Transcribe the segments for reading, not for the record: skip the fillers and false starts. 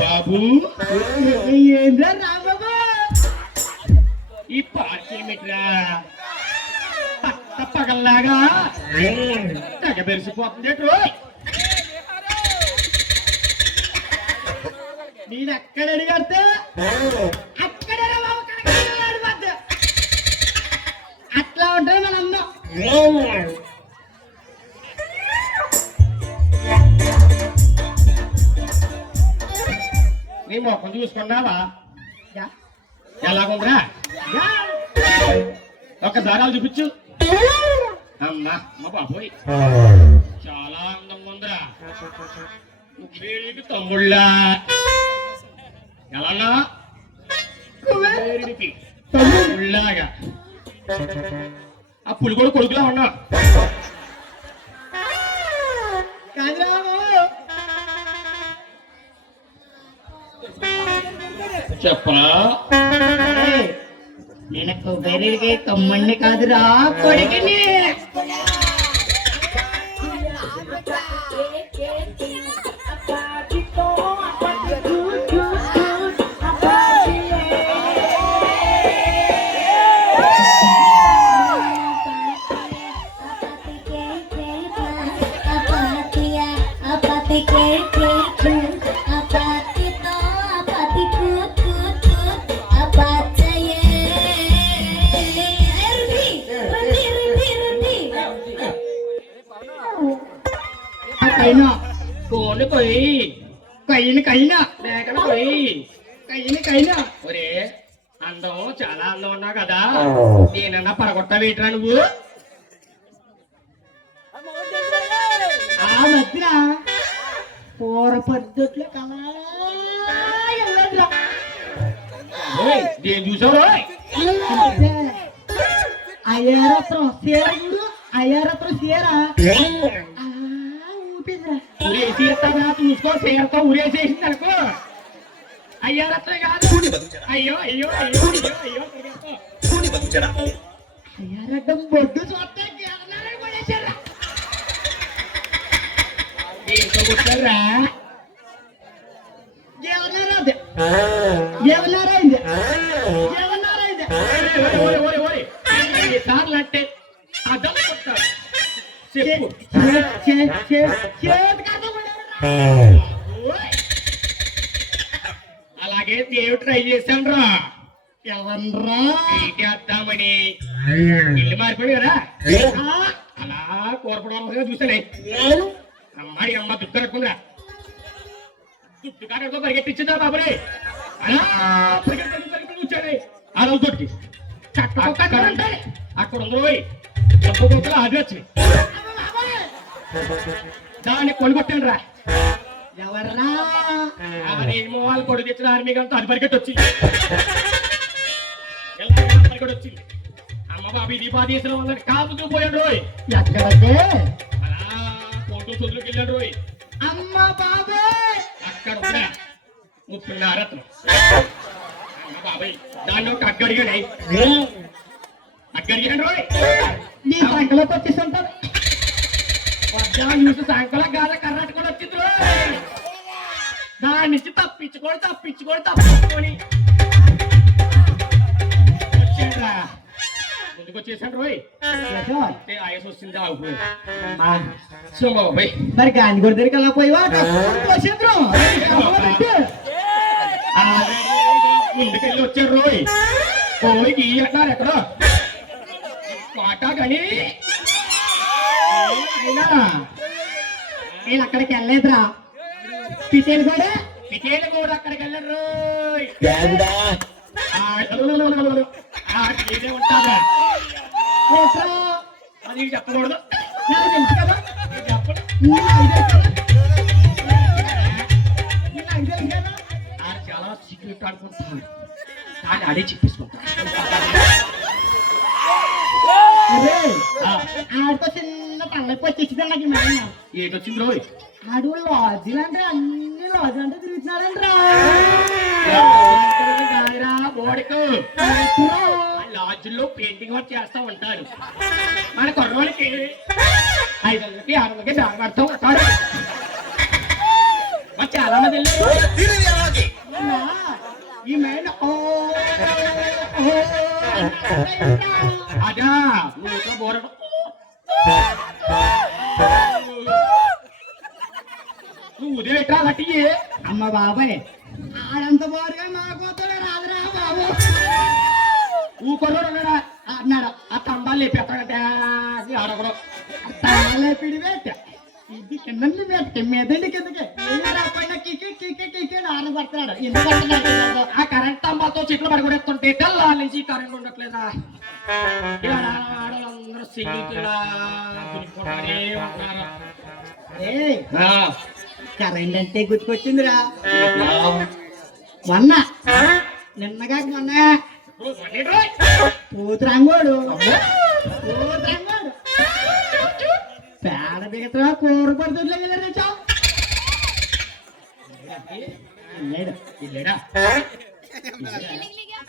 బాబు ఏంద్రా రాబాబు ఈ పార్కేమిట్రా పగల్లాగా తెగ పెరిసిపోతుంది. నేను ఎక్కడ అడిగాడితే అక్కడే అట్లా ఉంటుంది మన అందం. నీ మొక్కం చూసుకున్నావా? ఎలాగుందిరా? ఒక్కసారి చూపించు. అమ్మా మా బాబోయ్ చాలా అందంగా ఉందిరా. తమ్ముళ్ళా ఎలా తమ్ముళ్ళాగా ఆ పులి కూడా కొడుకులా ఉన్నా. చెప్పరా నేను కుబేరుడికి తమ్ముడిని కాదురా కొడుకుని. ఒరే అందం చాలా అందం ఉన్నావు కదా, నేనన్నా పడగొట్టా వేయటరా నువ్వు? ఆ మధ్యన కూర పద్ధతులు దేని చూసావు? అయ్యారత్రం సీరడు అయ్యారత్రం సీర ఊపిదిరా. ఉరేసి చూసుకో, సీరతో ఉరేసేసింది అనుకో. అయ్యారత్రం కాదు. అయ్యో అయ్యో అయ్యో అయ్యో అయ్యో అయ్యారడ్డం బొడ్డు చూస్తే కొనేసారా. ఏంటో కొట్టారా? సార్లు అంటే అదం కొట్టారు. చెప్పు. అలాగే దేవుడు ట్రై చేశాను రా. ఎవన్రా చేద్దామని ఇల్లు మారిపోయి కదా, అలా కోరపడం చూసానే. అమ్మాయి అమ్మ దుఃఖరకుందా దుడ్డు కాడతో పరిగెట్టించిందా బాబురే. అలా పరిగెత్తి కూర్చోండి ఆ రోజు తోటికి అక్కడ ఉంది డబ్బు అది వచ్చినాయి. దాన్ని కొనుగొట్టాను రా. ఎవర్రా? ఏమో వాళ్ళు కొడుకు తెచ్చిన ఆర్మీ కంటే అది పరిగెట్టి వచ్చి వచ్చింది. అమ్మ బాబు ఇది బాధేసిన వాళ్ళని కాపుతూ పోయాడు రోయ్. ఎక్కడైతే అలా ఫోటో చదువుకి వెళ్ళాడు రోయ్. అమ్మ బాబే అక్కడ ఉందా ముత్తున్నారత్నం. అమ్మ బాబాయ్ దాన్ని ఒక అగ్గడిగాడు అగ్గడిగాడు రోయ్. నీ సంకలోకి వచ్చేసి ఉంటారు. చూసి సంకలం కాదా కర్రాట కూడా వచ్చింది రోయ్. దాని నుంచి తప్పించుకొని వచ్చాడ్రా. ముందుకు వచ్చేసాడు రోయ్. ఆయస్ వచ్చింది ఆగిపోయి. మరి గాంధీ గుడి దగ్గరికి ఎలా పోయివా? ముందుకెళ్ళి వచ్చాడు రోయ్. పోయి గీయన్నారు ఎక్కడో మాట కానీ నేను అక్కడికి వెళ్ళలేదురా. పిటేలు కూడా అక్కడికి వెళ్ళరు రోయ్. ఉంటారా అది చెప్పకూడదు. తెలుసు కదా చెప్పడు. చాలా సీక్రెట్ అనుకుంటున్నాడు కానీ అదే చెప్పేసుకుంటాడు. చెప్పు వచ్చింది నాకు ఈ మైన. ఏటొచ్చింది రోయ్? ఆడు లాడ్జీలు అంటే అన్ని లాడ్జీలు అంటే తిరుగుతున్నాడంట్రా. కాదురా బోడికు, లాడ్జుల్లో పెయింటింగ్ వర్క్ చేస్తా ఉంటాడు. మన కుర్రోళ్ళకి 500కి 600కి దారి పడుతూ ఉంటాడు. మరి చాలా మంది వెళ్ళారు. ఈ మైన అదా నువ్వు బోరడు. నువ్వు ఉదయం ఎట్లా గట్టి అమ్మ బాబాయ్ ఆడంత బారుగా మాకు రాదురా బాబు. ఊకొర్రోడు ఉన్నాడా అన్నాడు. ఆ తంబాలు లేపేస్తాడంటే ఆడకూడదు. తాళపిడి వేట ఇది కిందండి మీదండి కిందకి కికి ఆడబడతాడు. ఎందుకు పడుతున్నాడు? ఆ కరెంట్ స్తంభాలతో చెట్లు పడగొడేస్తుంటే తెల్లాల నుంచి కరెంట్ ఉండట్లేదా? ఇలా ఆడవాళ్ళందరూ సింగిలా గుంజుకుంటానే ఉంటున్నారు. ఏయ్ ఆ, కరెంట్ అంటే గుర్తుకొచ్చిందిరా. మొన్న నిన్నగా మొన్న ఓ మళ్ళీడ్రోయ్. పూతురంగోడు పేడ దిగతా కూర పడుతుంది తెచ్చావు. ఇల్లేడా?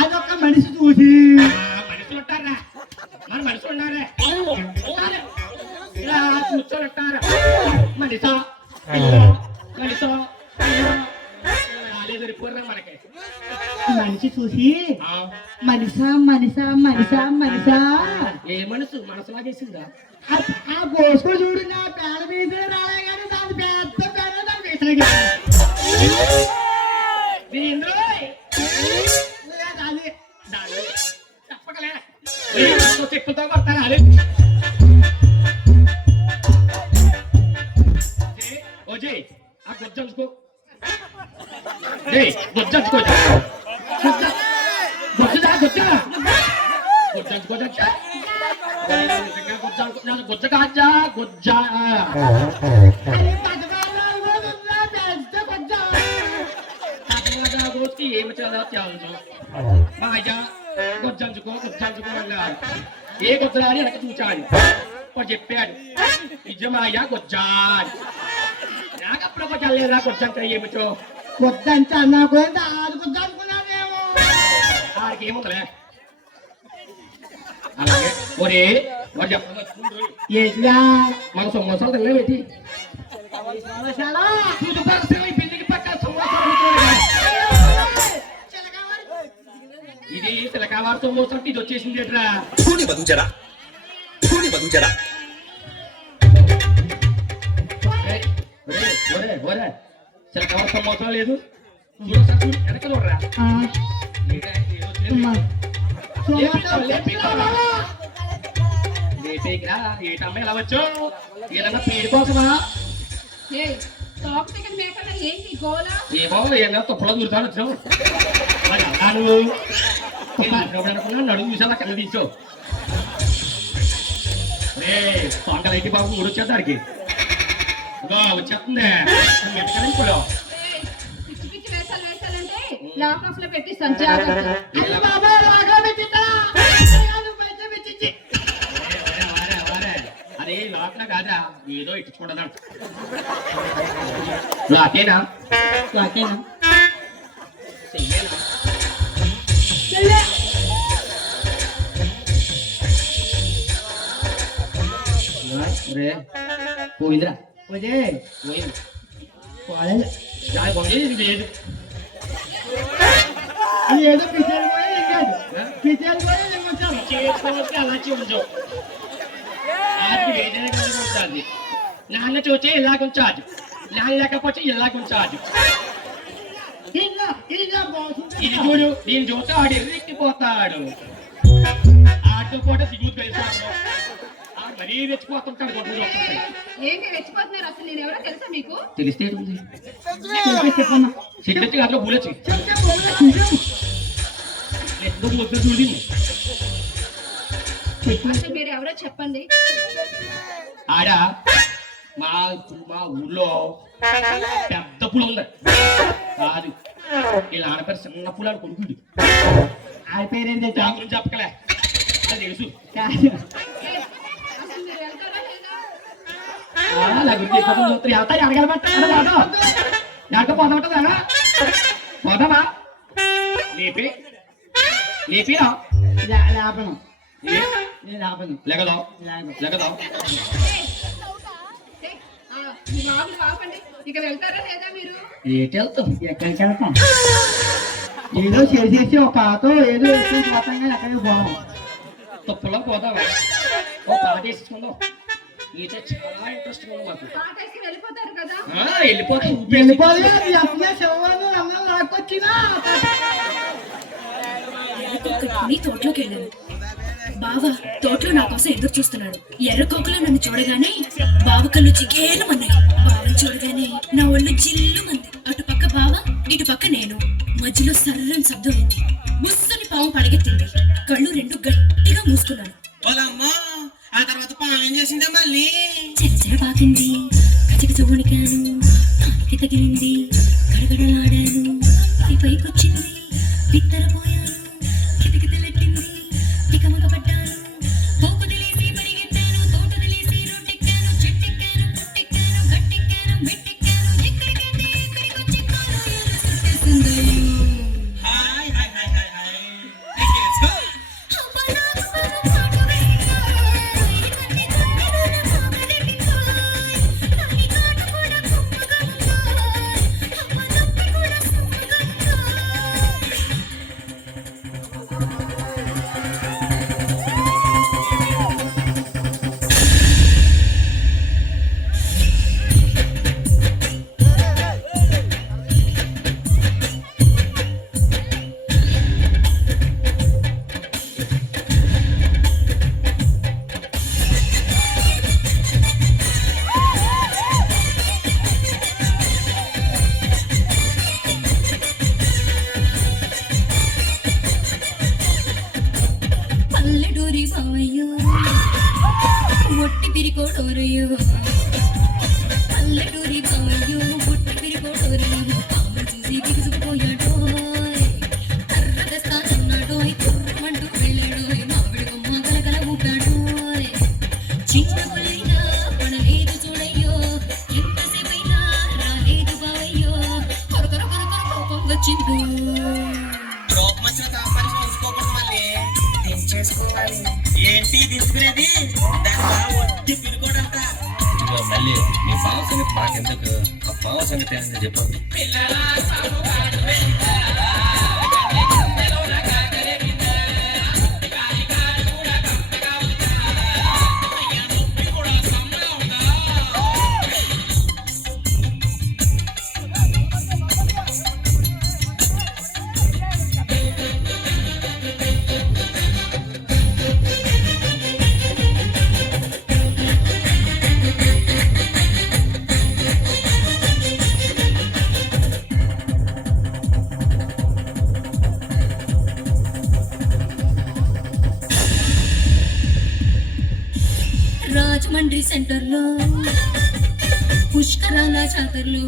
అదొక మనిషి చూసి మనుషులు ఉంటారా? మన మనుషులు ఉన్నారే ఇలా కూర్చొని ఉంటారు. మనిషా మనిషా దొరికిపోరా మనకి. మనిషి చూసి ఆ, మనిషా మనిషా మనిషా మనిషా ఏ మనసు మనసులాగేసిందా? ఆ గోసుకో చూడు నా పేడ పీసులు రాలే కానీ దాని పెద్ద పేడ దాని పీసులకి అది చెప్పగలే చెప్పుతో కొడతారా? అది ఓజీ ఆ గుజ్జంచుకో గుజ్జంచుకో గుజ్జా గుజ్జా గుజ్జంచుకోదచ్చా గుజ్జ కాజా గుజ్జా గోకి ఏమి చదవచ్చు మాజా గుజ్జంచుకో అన్నారు. ఏ గుజ్జరా అని వెనక చూచాడు. వాడు చెప్పాడు నిజమాయా గుజ్జా అని. నాకప్పుడు చల్లేదా గుజ్జంక ఏమిటో కొద్దంటే అన్నా కూడా ఆడు కొద్ది అనుకున్నానేమో. ఆడికి ఏముందలే. అలాగే ఒరే వాడు చెప్పడం ఏంటిదా మన సమోసాలు తిన్నా పెట్టి సమోసాలా? బిల్డింగ్ పక్క ఇది సిలకావారి సమోసా ఇది వచ్చేసింది ఎట్రా సిలకావారి సమోసా లేదు. వెనక చూడరా లేపేకిరా ఏటమ్మ ఎలా వచ్చు? ఏదన్నా పీడి కోసమా? ఏమో ఏమో తుప్పలో దూరుతాను వచ్చావు. అనుకున్నా నడుము చూసా కళ్ళు తీసావు. తొంగలైతే బాబు ఊరు వచ్చేదానికి వచ్చేస్తుంది. ఇప్పుడు లాకప్ లో పెట్టి సంచారం అదే లోపల కాదా ఏదో ఇచ్చుకుంటుందంట. లాకేనా లాకేనా చెయ్యేనా? పోయిందిరా పోతే పోయింది. పోలేదు. దాని పోయింది ఇది లేదు. అది ఏదో పిచ్చారు పోయి ఇంకాదు పిచ్చారు పోయి వచ్చాము చేసుకోవచ్చు అలా చూడచ్చు. ఉంటుంది. నాన్న చూచి ఇలాగుంచాదు, నాన్న లేకపోతే ఇలాగుంచాదు. ఇది చూడు దీని చూస్తే ఆడు ఎర్రెక్కిపోతాడు. ఆటో కూడా దిగుతు వేసాడు. మరీ రెచ్చిపోతుంటాడు. ఏంటి రెచ్చిపోతున్నారు? అసలు నేను ఎవరో తెలుసా మీకు? తెలిస్తే సిద్ధి అట్లా పూలొచ్చి ముద్దు చూడి అసలు మీరు ఎవరో చెప్పండి. ఆడ మా మా ఊళ్ళో పెద్ద పుల ఉంది కాదు. వీళ్ళ ఆడపేరు చిన్న పుల కొడుకుడు. ఆడి పేరేంటి గురించి చెప్పకలే అది తెలుసు. అసలు మీరు వెళ్తారా లేదా? గురించి పొద్దున్న చూస్తే ఎంత అడగలబట్ట ఎడక పోదామంటుందా పోదామా లేపి లేపిరా లేపను నేను లేపను లెగదాం లెగదాం మీ బాబుని ఆపండి. ఇక వెళ్తారా లేదా మీరు? ఏటి వెళ్తాం ఎక్కడికి వెళ్తాం ఏదో చేసేసి ఒక పాతో ఏదో వేసేసి పోతాం కానీ ఎక్కడికి పోదాం తప్పులో పోదామా ఓ పాట వేసుకుందాం ఈత చాలా ఇంట్రెస్ట్ ఉంది మాకు పాటేసి వెళ్ళిపోతారు కదా. వెళ్ళిపోతాం వెళ్ళిపోదు మీ అమ్మ శివాను అమ్మ లాక్కొచ్చినా ఎర్రకొక్కని తోటలోకి వెళ్ళాను. బావ తోటలో నా కోసం ఎదురు చూస్తున్నాడు. ఎర్రకొక్కలో నన్ను చూడగానే బావ కళ్ళు జిగేలమన్నాయి. బావని చూడగానే నా ఒళ్ళు జిల్లుమంది. అటు పక్క బావ, ఇటు పక్క నేను. మధ్యలో సర్రని శబ్దం అయింది. బుస్సని పాము పడగెత్తింది. కళ్ళు రెండు గట్టిగా మూసుకున్నాను. ఆ తర్వాత పాము ఏం చేసిందే మళ్ళీ చెరచెర పాకింది. కచకచ వణికాను. కాలికి తగిలింది. గడగడలాడాను. పైకొచ్చింది. బిత్తరపోయాను. కితకితలెట్టింది. తికమక పడ్డాను. పోకు తెలిసి పరిగెత్తాను. తోట తెలిసి రొట్టెక్కాను. చెట్టెక్కాను. పుట్టెక్కాను. గట్టెక్కాను. మెట్టెక్కాను. ఎక్కడికంటే ఎక్కడికొచ్చెక్కాను. ఎర్ర సుట్టేసిందయ్యో. Hi hi hi hi hi Let's go. పల్లెటూరి బావయ్యో ఒట్టి పిరికోడోరయ్యో. పల్లెటూరి బావయ్యో ఒట్టి పిరికోడోరయ్యో. పాము చూసి బిగుసుకుపోయాడోయ్. కర్ర తెస్తానన్నాడోయ్. కుర్రమంటూ వెళ్ళాడోయ్. మామిడి కొమ్మ గలగల ఊపాడోయ్. చిన్న పుల్లైనా పడలేదు చూడయ్యో. ఎంతసేపైనా రాలేదు బావయ్యో. కొరకొర కొరకొర కోపం వచ్చిందో. రోపం వచ్చిన కాపాడి చూసుకోకూడదు మళ్ళీ దించేసుకోవాలి ఏంటి దించుకునేది దాని బాగా వడ్డీ పిలుకోడంతా ఇదిగో మళ్ళీ నీ బావ సంగతి మాకెందుకు ఆ బావ సంగతి ఏంటో చెప్పు రాజమండ్రి సెంటర్లో పుష్కరాల జాతరలో.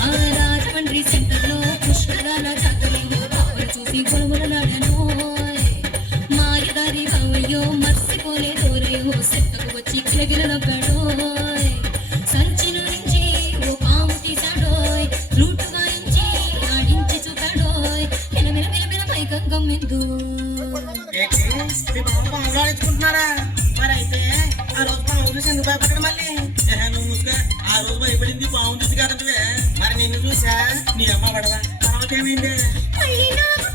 ఆ రాజమండ్రి సెంటర్లో పుష్కరాల జాతరలో బావలు చూసి గొలగొలలాడాను. మాయదారి బావయ్యో మర్చిపోలేదోరయ్యో. సెట్టకు వచ్చి కిలగిల నవ్వాడోయ్. సంచిలో నుంచి ఓ పాము తీశాడోయ్. రూటు గాయించి ఆడించి చూపాడోయ్. మెల మెల మెల మైకం గమ్మిందో. ఏంటి మీ బావ పాములు ఆడించుకుంటున్నారా మరి అయితే ఆ రోజు పాము చూసి ఎందుకు భయపడ్డాడు మళ్ళీ నువ్వు మూసుగా ఆ రోజు భయపడింది పాము చూసి కాదంటే మరి నిన్ను చూసా నీ అమ్మ పడదా తర్వాత ఏమైంది మళ్ళీ నాకు